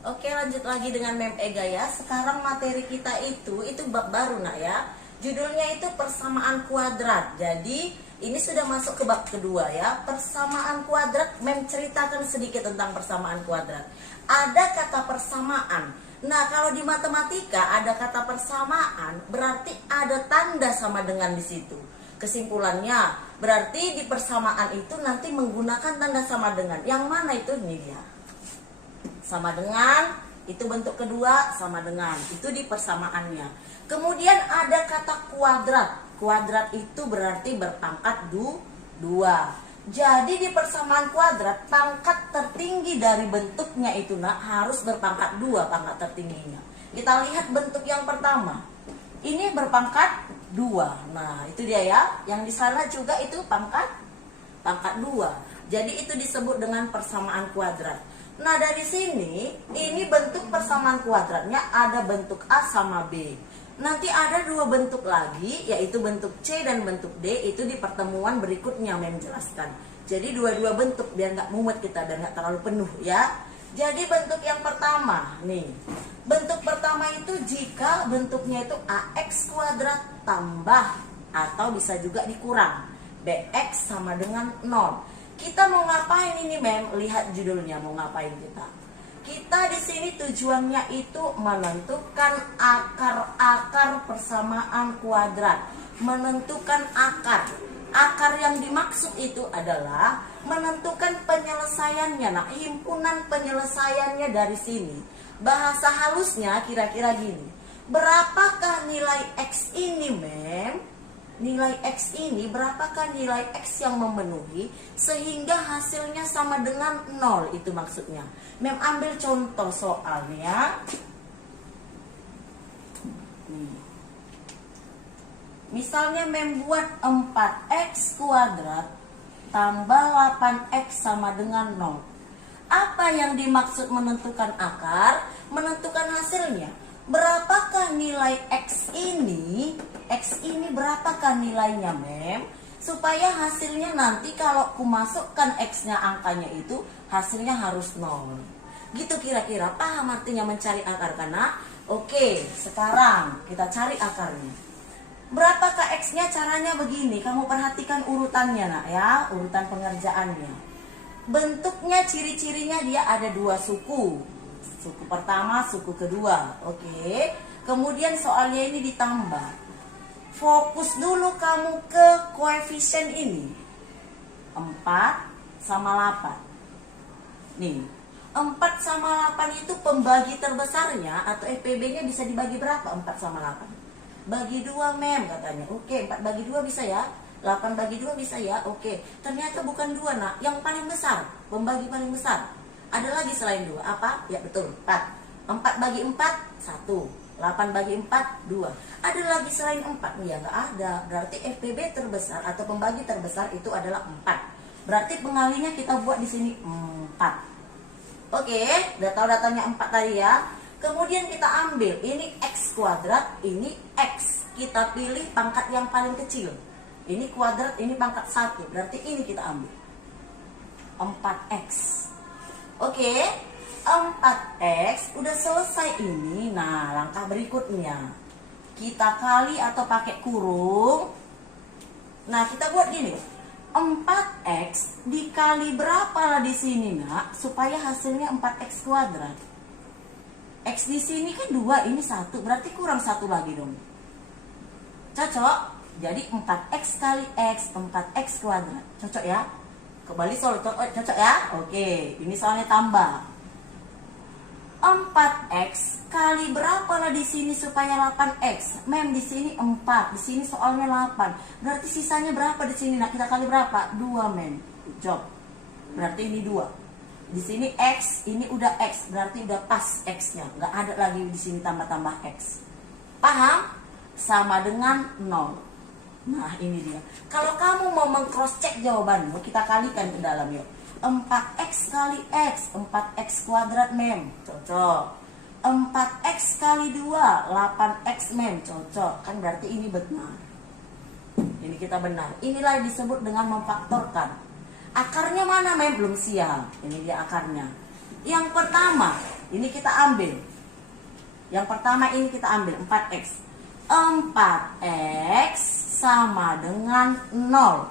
Oke, lanjut lagi dengan Mem Ega ya. Sekarang materi kita itu bab baru nak ya. Judulnya itu persamaan kuadrat. Jadi ini sudah masuk ke bab kedua ya. Persamaan kuadrat, Mem ceritakan sedikit tentang persamaan kuadrat. Ada kata persamaan. Nah, kalau di matematika ada kata persamaan, berarti ada tanda sama dengan di situ. Kesimpulannya, berarti di persamaan itu nanti menggunakan tanda sama dengan. Yang mana itu? Ini dia. Sama dengan, itu bentuk kedua, sama dengan, itu di persamaannya. Kemudian ada kata kuadrat. Kuadrat itu berarti berpangkat 2. Jadi di persamaan kuadrat, pangkat tertinggi dari bentuknya itu nak harus berpangkat 2, pangkat tertingginya. Kita lihat bentuk yang pertama. Ini berpangkat 2. Nah, itu dia ya. Yang di sana juga itu pangkat 2. Jadi itu disebut dengan persamaan kuadrat. Nah, dari sini, ini bentuk persamaan kuadratnya ada bentuk A sama B. Nanti ada dua bentuk lagi, yaitu bentuk C dan bentuk D, itu di pertemuan berikutnya Mem jelaskan. Jadi dua-dua bentuk, biar nggak mumet kita dan nggak terlalu penuh ya. Jadi bentuk yang pertama, nih. Bentuk pertama itu jika bentuknya itu AX kuadrat tambah, atau bisa juga dikurang. BX sama dengan 0. Kita mau ngapain ini Mem? Lihat judulnya, mau ngapain kita? Kita di sini tujuannya itu menentukan akar-akar persamaan kuadrat. Menentukan akar. Akar yang dimaksud itu adalah menentukan penyelesaiannya. Nah, himpunan penyelesaiannya dari sini. Bahasa halusnya kira-kira gini. Berapakah nilai X ini Mem? Nilai X ini berapakah nilai X yang memenuhi sehingga hasilnya sama dengan 0, itu maksudnya. Mem ambil contoh soalnya. Misalnya Mem buat 4X kuadrat tambah 8X sama dengan 0. Apa yang dimaksud menentukan akar? Menentukan hasilnya. Berapakah nilai X ini? X ini berapakah nilainya Mem? Supaya hasilnya nanti kalau ku masukkan X-nya angkanya itu hasilnya harus 0. Gitu kira-kira, paham artinya mencari akar karena? Oke, sekarang kita cari akarnya. Berapakah X-nya? Caranya begini, kamu perhatikan urutannya nak ya, urutan pengerjaannya. Bentuknya, ciri-cirinya dia ada dua suku. Suku pertama, suku kedua. Oke. Kemudian soalnya ini ditambah. Fokus dulu kamu ke koefisien ini. 4 sama 8. Nih, 4 sama 8 itu pembagi terbesarnya atau FPB-nya bisa dibagi berapa? 4 sama 8. Bagi 2 Mem katanya. Oke, 4 bagi 2 bisa ya. 8 bagi 2 bisa ya. Oke. Ternyata bukan 2 nak. Yang paling besar, pembagi paling besar. Ada lagi selain 2. Apa? Ya betul, 4. 4 bagi 4, 1. 8 bagi 4, 2. Ada lagi selain 4? Ya nggak ada. Berarti FPB terbesar atau pembagi terbesar itu adalah 4. Berarti pengalinya kita buat di sini 4. Oke, udah tahu datanya 4 tadi ya. Kemudian kita ambil, ini X kuadrat, ini X. Kita pilih pangkat yang paling kecil. Ini kuadrat, ini pangkat 1. Berarti ini kita ambil 4X. Oke, 4X udah selesai ini. Nah, langkah berikutnya kita kali atau pakai kurung. Nah, kita buat gini. 4X dikali berapa lah di sini nak supaya hasilnya 4X kuadrat. X di sini kan 2, ini 1, berarti kurang 1 lagi dong. Cocok? Jadi 4X kali X, 4X kuadrat. Cocok ya? Kembali soal cocok ya? Oke, ini soalnya tambah. 4X kali berapa lah di sini supaya 8X? Mem di sini 4, di sini soalnya 8. Berarti sisanya berapa di sini? Nah, kita kali berapa? 2 Mem. Job. Berarti ini 2. Di sini X, ini udah X, berarti udah pas X-nya. Nggak ada lagi di sini tambah-tambah X. Paham? Sama dengan 0. Nah, ini dia. Kalau kamu mau meng-cross check jawabanmu, kita kalikan ke dalam yuk. 4X kali X, 4X kuadrat Mem, cocok. 4X kali 2, 8X Mem, cocok. Kan berarti ini benar. Ini kita benar. Inilah disebut dengan memfaktorkan. Akarnya mana Mem? Belum siap. Ini dia akarnya. Yang pertama, Ini kita ambil. Yang pertama ini kita ambil 4x. 4x sama dengan 0.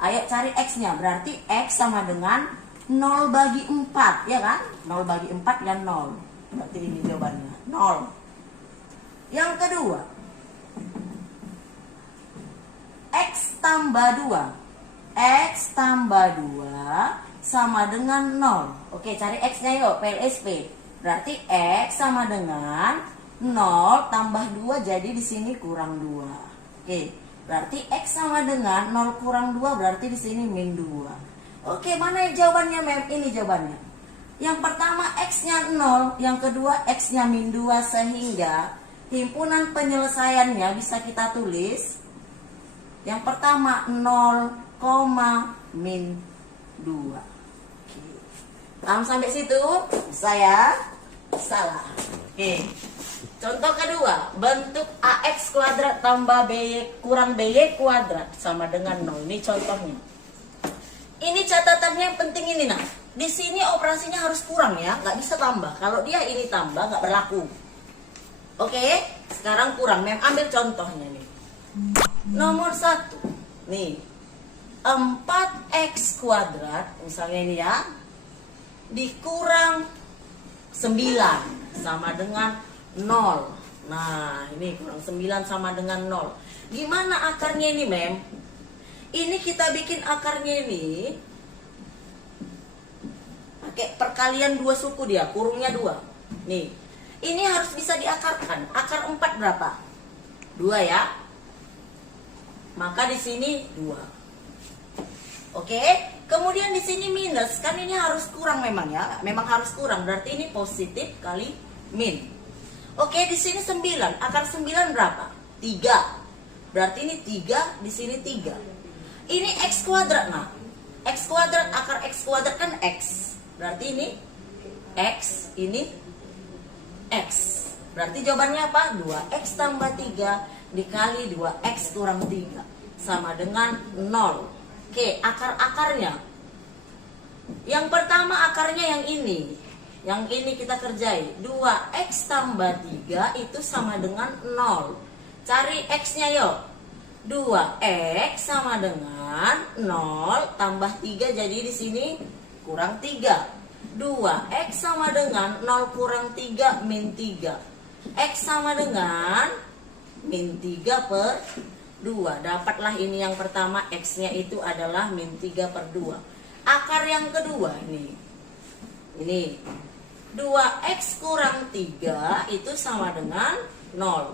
Ayo cari x-nya. Berarti x sama dengan 0 bagi 4, ya kan? 0 bagi 4 dan 0. Berarti ini jawabannya 0. Yang kedua, x tambah 2. X tambah 2 sama dengan 0. Oke, cari x-nya yuk, PLSP. Berarti x sama dengan 0 tambah 2, jadi di sini kurang 2. Oke, berarti x sama dengan 0 kurang 2, berarti di sini min 2. Oke, mana jawabannya, Mem? Ini jawabannya. Yang pertama x-nya 0, yang kedua x-nya min 2, sehingga himpunan penyelesaiannya bisa kita tulis. Yang pertama 0, min 2. Oke. Paham sampai situ? Bisa ya? Salah. Oke. Contoh kedua, bentuk AX kuadrat tambah BY kurang BY kuadrat sama dengan 0. Ini contohnya. Ini catatannya yang penting ini, nah. Di sini operasinya harus kurang ya, nggak bisa tambah. Kalau dia ini tambah nggak berlaku. Oke, sekarang kurang. Mem ambil contohnya nih. Nomor 1. Nih. 4x kuadrat, misalnya ini ya, dikurang 9 sama dengan 0. Nah, ini kurang 9 sama dengan 0. Gimana akarnya ini, Mem? Ini kita bikin akarnya ini pakai perkalian 2 suku dia, kurungnya 2. Nih, ini harus bisa diakarkan. Akar 4 berapa? 2 ya. Maka di sini 2. Oke, kemudian di sini minus, kan ini harus kurang memang ya, memang harus kurang, berarti ini positif kali min. Oke, di sini 9, akar 9 berapa? 3, berarti ini 3, di sini 3. Ini x kuadrat, nah, x kuadrat, akar x kuadrat kan x, berarti ini x, ini x, berarti jawabannya apa? 2x tambah 3 dikali 2x kurang 3 sama dengan 0. Oke, akar-akarnya. Yang pertama akarnya yang ini. Yang ini kita kerjai. 2x tambah 3 itu sama dengan 0. Cari x-nya yuk. 2x sama dengan 0 tambah 3, jadi di sini kurang 3. 2x sama dengan 0 kurang 3 min 3. X sama dengan min 3 per 2. Dapatlah ini yang pertama, x-nya itu adalah min 3 per 2. Akar yang kedua ini. Ini 2x kurang 3 itu sama dengan 0.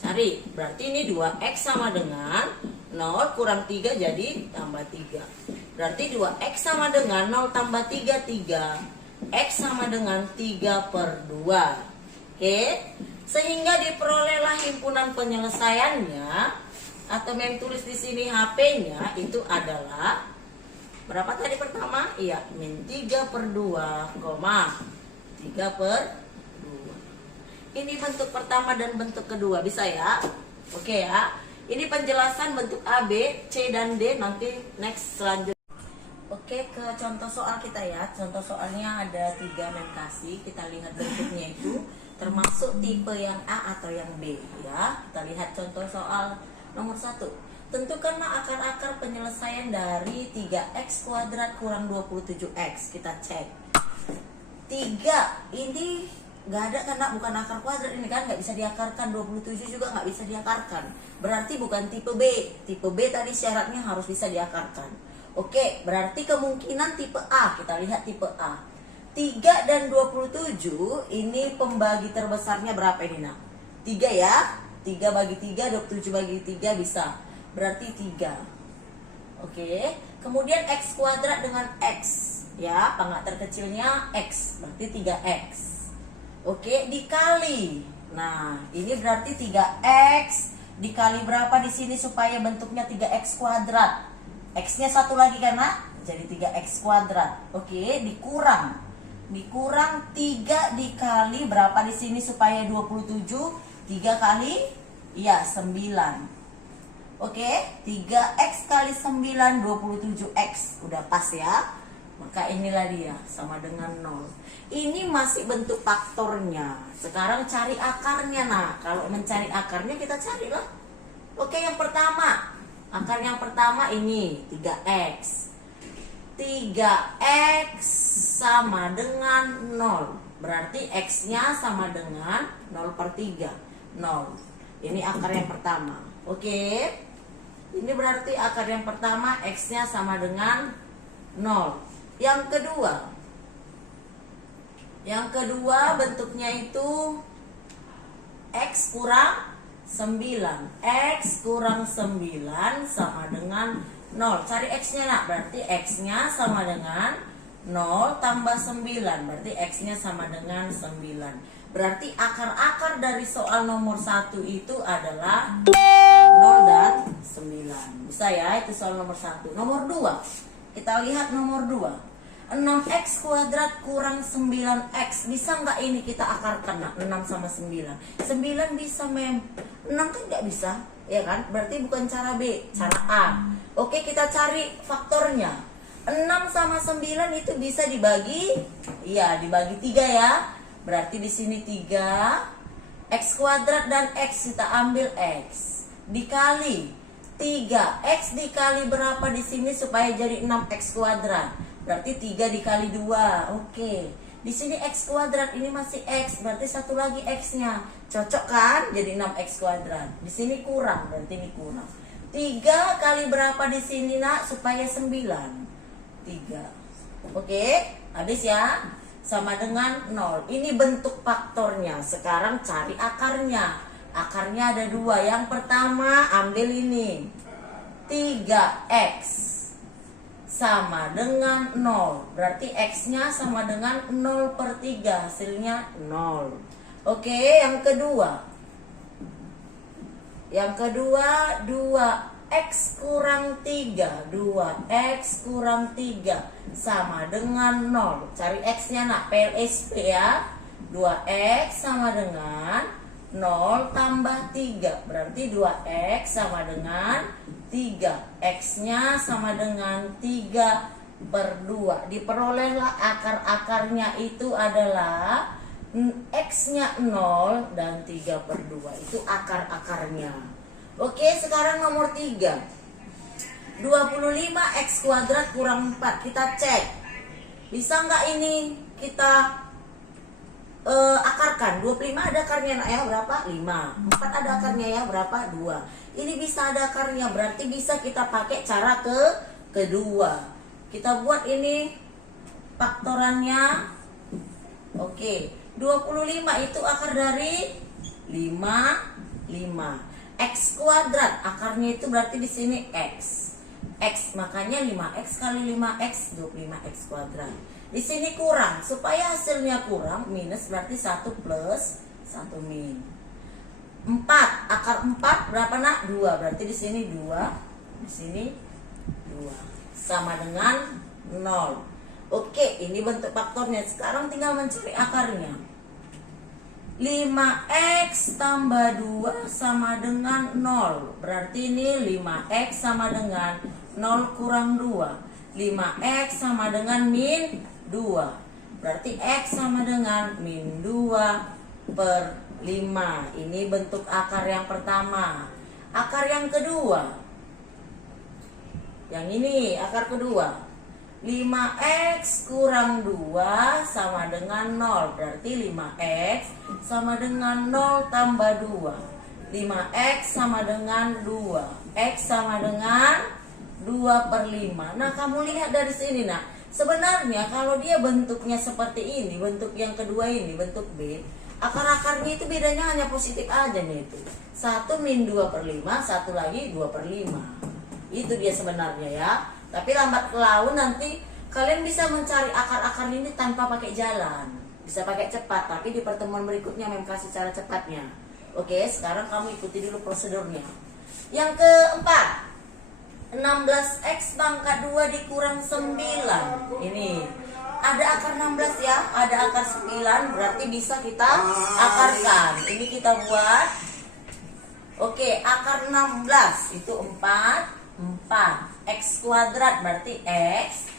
Cari, berarti ini 2x sama dengan 0 kurang 3 jadi tambah 3. Berarti 2x sama dengan 0 tambah 3, 3. X sama dengan 3 per 2. Oke, sehingga diperolehlah himpunan penyelesaiannya, atau Mem tulis di sini HP-nya itu adalah berapa tadi pertama? Iya, min 3 per 2, 3 per 2. Ini bentuk pertama dan bentuk kedua, bisa ya? Oke ya. Ini penjelasan bentuk A, B, C dan D, nanti next selanjutnya. Oke, ke contoh soal kita ya. Contoh soalnya ada 3 Mem kasih. Kita lihat bentuknya itu termasuk tipe yang A atau yang B ya. Kita lihat contoh soal nomor 1. Tentukanlah akar-akar penyelesaian dari 3x kuadrat kurang 27x. Kita cek. 3 ini nggak ada karena bukan akar kuadrat ini kan, nggak bisa diakarkan. 27 juga nggak bisa diakarkan. Berarti bukan tipe B. Tipe B tadi syaratnya harus bisa diakarkan. Oke, berarti kemungkinan tipe A. Kita lihat tipe A. 3 dan 27 ini pembagi terbesarnya berapa ini nak? 3 ya. 3 bagi 3, 27 bagi 3 bisa. Berarti 3. Oke. Kemudian x kuadrat dengan x. Ya, pangkat terkecilnya x. Berarti 3x. Oke, dikali. Nah, ini berarti 3x. Dikali berapa di sini supaya bentuknya 3x kuadrat? X-nya satu lagi kan, nak? Jadi 3x kuadrat. Oke, dikurang. Dikurang 3 dikali berapa di sini supaya 27? 3 kali, ya 9. Oke, 3x kali 9, 27x. Udah pas ya. Maka inilah dia, sama dengan 0. Ini masih bentuk faktornya. Sekarang cari akarnya. Nah, kalau mencari akarnya kita carilah. Oke, yang pertama. Akar yang pertama ini 3x. 3x sama dengan 0. Berarti x-nya sama dengan 0/3. 0. Ini akar yang pertama. Oke. Ini berarti akar yang pertama x-nya sama dengan 0. Yang kedua. Yang kedua bentuknya itu x kurang 9. X kurang 9 sama dengan 0. Cari x-nya nak. Berarti x-nya sama dengan 0 tambah 9. Berarti x-nya sama dengan 9. Berarti akar-akar dari soal nomor 1 itu adalah 0 dan 9. Bisa ya, itu soal nomor 1. Nomor 2. Kita lihat nomor 2. 6x kuadrat kurang 9x. Bisa nggak ini kita akarkan? Nah, 6 sama 9. 9 bisa, mem. 6 kan nggak bisa, ya kan? Berarti bukan cara B, cara A. Oke, kita cari faktornya. 6 sama 9 itu bisa dibagi, iya, dibagi 3 ya. Berarti di sini 3 x kuadrat dan x kita ambil x dikali 3x dikali berapa di sini supaya jadi 6x kuadrat. Berarti 3 dikali 2. Oke. Di sini x kuadrat ini masih x, berarti satu lagi x-nya. Cocok kan? Jadi 6x kuadrat. Di sini kurang, berarti ini kurang. 3 kali berapa di sini nak supaya 9? 3. Oke, habis ya. Sama dengan 0. Ini bentuk faktornya. Sekarang cari akarnya. Akarnya ada 2. Yang pertama ambil ini. 3x sama dengan 0. Berarti x-nya sama dengan 0/3. Hasilnya 0. Oke, yang kedua. Yang kedua 2x kurang 3. 2x kurang 3 sama dengan 0. Cari x-nya nak, PLSP ya. 2x sama dengan 0 tambah 3. Berarti 2x sama dengan 3. X-nya sama dengan 3/2. Diperolehlah akar-akarnya itu adalah x-nya 0 dan 3/2. Itu akar-akarnya. Oke, sekarang nomor 3. 25x kuadrat kurang 4. Kita cek. Bisa nggak ini kita akarkan? 25 ada akarnya nak ya, berapa? 5. 4 ada akarnya ya, berapa? 2. Ini bisa ada akarnya, berarti bisa kita pakai cara kedua. Kita buat ini faktorannya. Oke, 25 itu akar dari 5. X kuadrat akarnya itu berarti di sini x. X makanya 5x kali 5x 25x kuadrat. Di sini kurang, supaya hasilnya kurang minus berarti 1 plus 1 min. 4 akar 4 berapa nak? 2. Berarti di sini 2, di sini 2 sama dengan 0. Oke, ini bentuk faktornya. Sekarang tinggal mencari akarnya. 5x tambah 2 sama dengan 0. Berarti ini 5x sama dengan 0 kurang 2. 5x sama dengan min 2. Berarti x sama dengan min 2/5. Ini bentuk akar yang pertama. Akar yang kedua. Yang ini akar kedua. 5x kurang 2 sama dengan 0. Berarti 5x sama dengan 0 tambah 2. 5x sama dengan 2. X sama dengan 2/5. Nah, kamu lihat dari sini nak. Sebenarnya kalau dia bentuknya seperti ini, bentuk yang kedua ini, bentuk B, akar-akarnya itu bedanya hanya positif aja nih itu. 1 min 2/5, satu lagi 2/5. Itu dia sebenarnya ya. Tapi lambat laun nanti kalian bisa mencari akar-akar ini tanpa pakai jalan. Bisa pakai cepat, tapi di pertemuan berikutnya memang kasih cara cepatnya. Oke, sekarang kamu ikuti dulu prosedurnya. Yang keempat, 16x pangkat 2 dikurang 9. Ini ada akar 16 ya, ada akar 9, berarti bisa kita akarkan. Ini kita buat. Oke, akar 16 itu 4. X kuadrat berarti x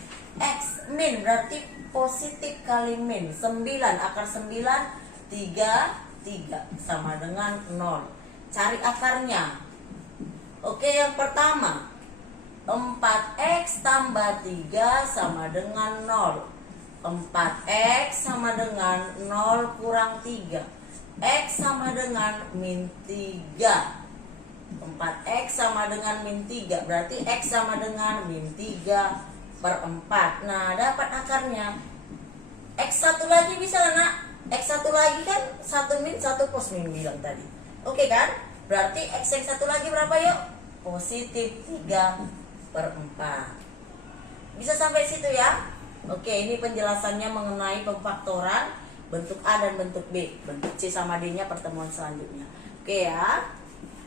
min berarti positif kali min. 9 akar 9 3 sama dengan 0. Cari akarnya. Oke, yang pertama 4x tambah 3 sama dengan 0. 4x sama dengan 0 kurang 3. X sama dengan min 3. 4x sama dengan min 3. Berarti X sama dengan min 3/4. Nah, dapat akarnya. X1 lagi bisa lah, nak. X1 lagi kan 1 min 1 plus min bilang tadi. Oke kan? Berarti X yang satu lagi berapa yuk? Positif 3/4. Bisa sampai situ ya? Oke, ini penjelasannya mengenai pemfaktoran bentuk A dan bentuk B. Bentuk C sama D nya pertemuan selanjutnya. Oke ya.